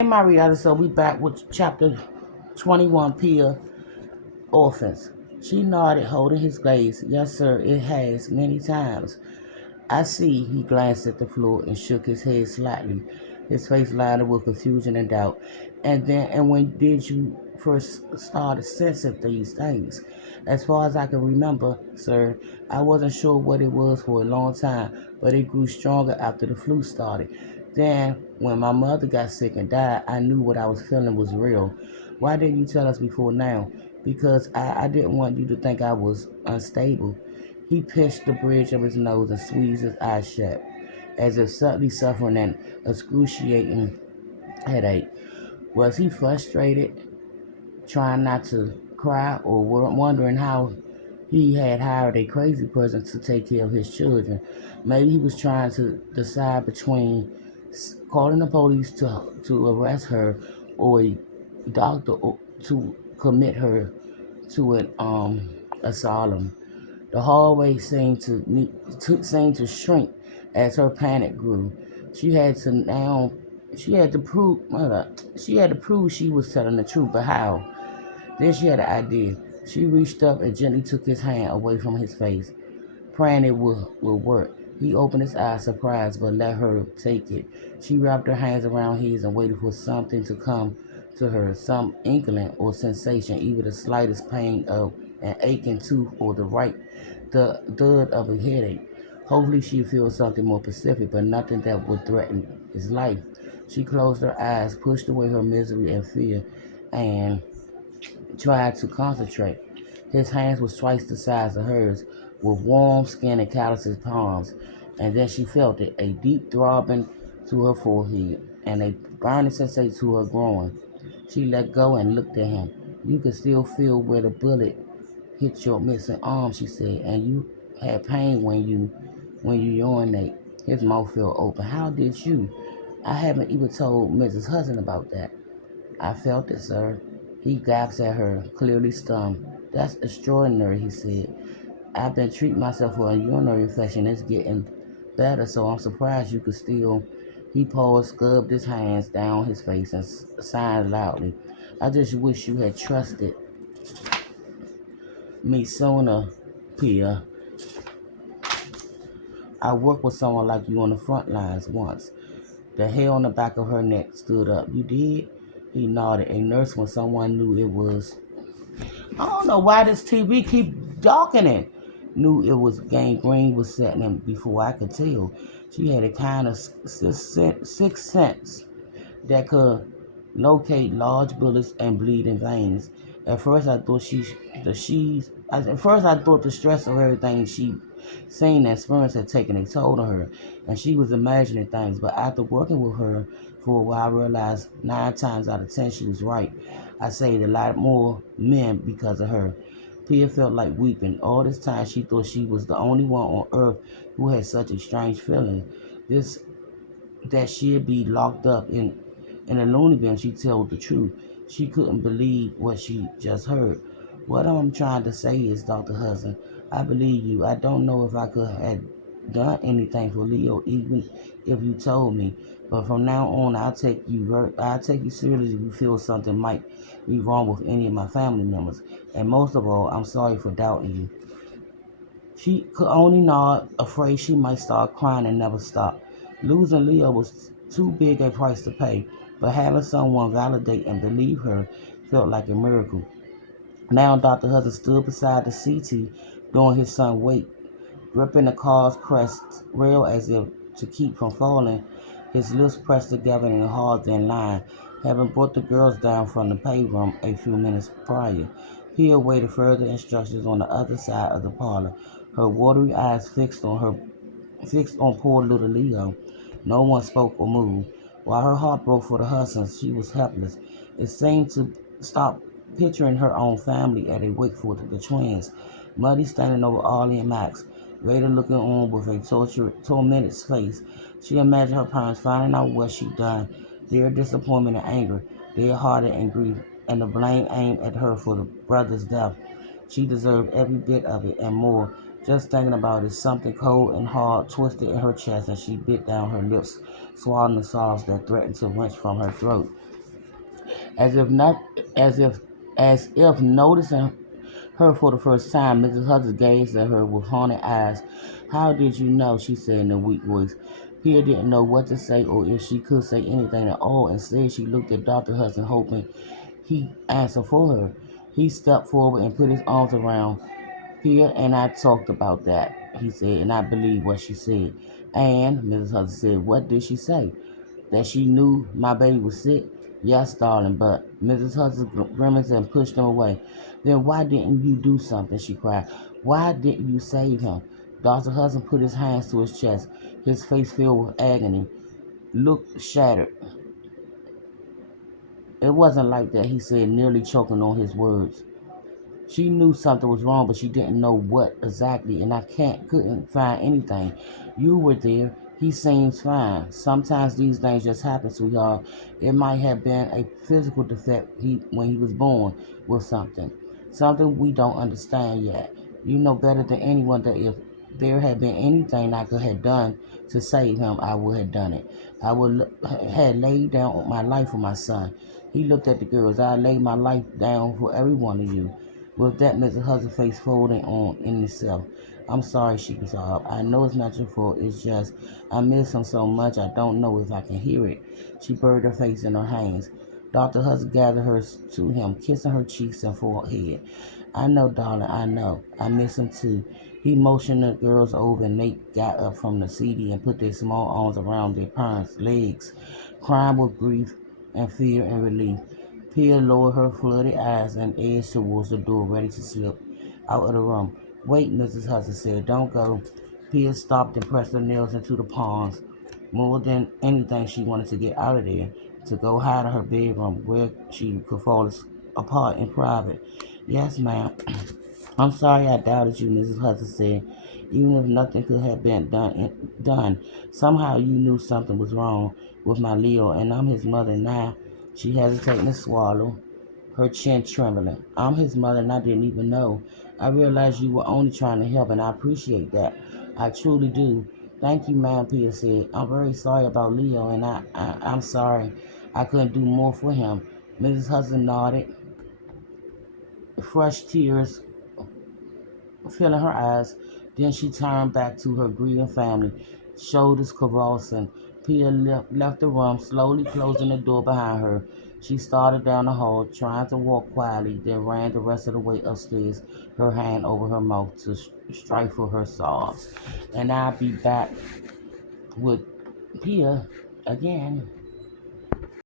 Hey Marietta, so we back with chapter 21, Pia, Orphans. She nodded, holding his gaze. Yes, sir, it has, many times. I see. He glanced at the floor and shook his head slightly, his face lined with confusion and doubt. And when did you first start sensing these things? As far as I can remember, sir, I wasn't sure what it was for a long time, but it grew stronger after the flu started. Then, when my mother got sick and died, I knew what I was feeling was real. Why didn't you tell us before now? Because I didn't want you to think I was unstable. He pinched the bridge of his nose and squeezed his eyes shut, as if suddenly suffering an excruciating headache. Was he frustrated, trying not to cry, or wondering how he had hired a crazy person to take care of his children? Maybe he was trying to decide between calling the police to arrest her or a doctor to commit her to an asylum. The hallway seemed to shrink as her panic grew. She had to now. She had to prove. She had to prove she was telling the truth, but how? Then she had an idea. She reached up and gently took his hand away from his face, praying it would work. He opened his eyes, surprised, but let her take it. She wrapped her hands around his and waited for something to come to her, some inkling or sensation, even the slightest pain of an aching tooth or the thud of a headache. Hopefully she'd feel something more specific, but nothing that would threaten his life. She closed her eyes, pushed away her misery and fear, and tried to concentrate. His hands were twice the size of hers, with warm skin and calloused palms, and then she felt it, a deep throbbing to her forehead, and a burning sensation to her groin. She let go and looked at him. You could still feel where the bullet hit your missing arm, she said, and you had pain when you urinate. His mouth fell open. How did you? I haven't even told Mrs. Hudson about that. I felt it, sir. He gasped at her, clearly stunned. That's extraordinary, he said. I've been treating myself for a urinary infection. It's getting better, so I'm surprised you could still. He paused, scrubbed his hands down his face, and sighed loudly. I just wish you had trusted me sooner, Pia. I worked with someone like you on the front lines once. The hair on the back of her neck stood up. You did? He nodded. A nurse when someone knew it was. I don't know why this TV keep darkening. Knew it was gangrene was setting in before I could tell. She had a kind of sixth sense that could locate large bullets and bleeding veins. At first, I thought At first, I thought the stress of everything she seen and experienced had taken a toll on her, and she was imagining things. But after working with her for a while, I realized 9 times out of 10 she was right. I saved a lot more men because of her. Pia felt like weeping. All this time, she thought she was the only one on earth who had such a strange feeling. This that she'd be locked up in a loony bin. She told the truth. She couldn't believe what she just heard. What I'm trying to say is, Dr. Hudson, I believe you. I don't know if I could have done anything for Leo, even if you told me. But from now on, I'll take you seriously if you feel something might be wrong with any of my family members. And most of all, I'm sorry for doubting you. She could only nod, afraid she might start crying and never stop. Losing Leo was too big a price to pay, but having someone validate and believe her felt like a miracle. Now Dr. Hudson stood beside the CT during his son's wake, gripping the car's crest rail as if to keep from falling, his lips pressed together in a hard thin line, having brought the girls down from the playroom a few minutes prior. Pia waited further instructions on the other side of the parlor, her watery eyes fixed on poor little Leo. No one spoke or moved. While her heart broke for the Hudsons, she was helpless. It seemed to stop picturing her own family at a wake for the twins. Muddy standing over Ollie and Max, Rada looking on with a tormented face. She imagined her parents finding out what she'd done, their disappointment and anger, their heartache and grief, and the blame aimed at her for the brother's death. She deserved every bit of it and more. Just thinking about it, something cold and hard twisted in her chest, and she bit down her lips, swallowing the sobs that threatened to wrench from her throat. As if not, as if noticing her for the first time, Mrs. Hudson gazed at her with haunted eyes. How did you know? She said in a weak voice. Pia didn't know what to say or if she could say anything at all. Instead, she looked at Dr. Hudson, hoping he answered for her. He stepped forward and put his arms around Pia, and I talked about that, he said, and I believe what she said. And Mrs. Hudson said, what did she say? That she knew my baby was sick? Yes, darling, but Mrs. Hudson grimaced and pushed him away. Then why didn't you do something? She cried. Why didn't you save him? Dr. Hudson put his hands to his chest, his face filled with agony, looked shattered. It wasn't like that, he said, nearly choking on his words. She knew something was wrong, but she didn't know what exactly, and I couldn't find anything. You were there. He seems fine. Sometimes these things just happen, sweetheart. It might have been a physical defect when he was born with something we don't understand yet. You know better than anyone that if there had been anything I could have done to save him, I would have done it. I would have laid down my life for my son. He looked at the girls. I laid my life down for every one of you. With that, Mrs. Hudson's face folding on in itself. I'm sorry, she sobbed. I know it's not your fault. It's just I miss him so much I don't know if I can hear it. She buried her face in her hands. Dr. Hudson gathered her to him, kissing her cheeks and forehead. I know, darling, I know. I miss him too. He motioned the girls over and they got up from the settee and put their small arms around their parents' legs, crying with grief and fear and relief. Pia lowered her flooded eyes and edged towards the door, ready to slip out of the room. Wait, Mrs. Hudson said. Don't go. Pia stopped and pressed her nails into the palms. More than anything, she wanted to get out of there, to go hide in her bedroom where she could fall apart in private. Yes, ma'am. I'm sorry I doubted you, Mrs. Hudson said. Even if nothing could have been done, somehow you knew something was wrong with my Leo, and I'm his mother now. She hesitated to swallow, her chin trembling. I'm his mother, and I didn't even know. I realized you were only trying to help, and I appreciate that. I truly do. Thank you, ma'am, Pia said. I'm very sorry about Leo, and I'm sorry I couldn't do more for him. Mrs. Hudson nodded, fresh tears filling her eyes. Then she turned back to her grieving family, shoulders convulsing. Pia left the room, slowly closing the door behind her. She started down the hall, trying to walk quietly, then ran the rest of the way upstairs, her hand over her mouth to stifle her sobs. And I'll be back with Pia again.